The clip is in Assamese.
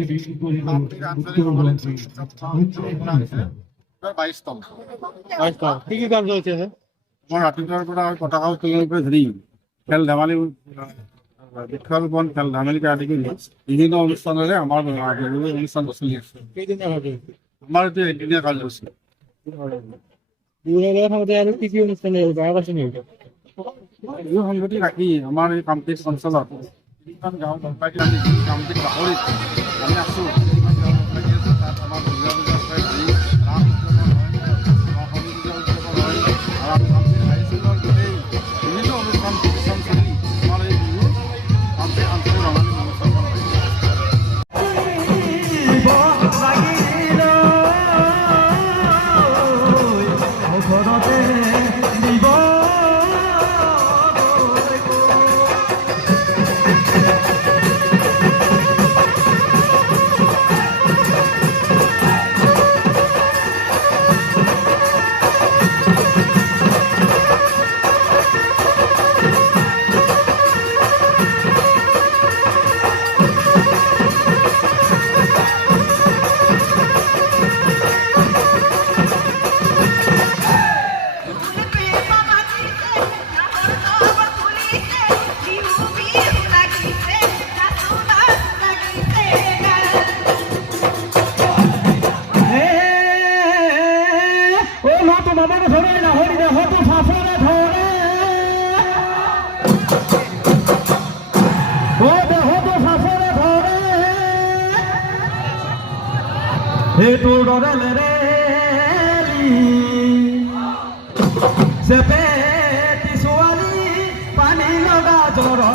22 কি কি কাম চলছে মই ৰাতিপুৱাৰ পৰা পতাকা উত্তোলন কৰি ধৰি খেল ধেমালি বৃক্ষৰোপণ খেল ধেমালিকে আদি কৰি বিভিন্ন অনুষ্ঠানেৰে আমাৰ অনুষ্ঠান চলি আছে। কেইদিনীয়া ভাবে আমাৰ এতিয়া এদিনীয়া কাৰ্যসূচী আৰু কি কি অনুষ্ঠান গায়ক আছে নেকি বিহু সংগতি ৰাখি আমাৰ এই কামতিক অঞ্চলত গাঁও কামতিক বাকৰিত আমি আছোঁ তাত আমাৰ দুৰ্গা পূজা হয় ৰাম উদযাপন হয় শনি পূজা উদযাপন হয় আৰু কামতিক হাইস্কুলৰ গোটেই বিভিন্ন অনুষ্ঠান প্ৰতিষ্ঠান চলি আমাৰ এই বিহু কামতিক আঞ্চলিক ৰঙালী মহোৎসৱ হয়। Se peti suali pani loga joro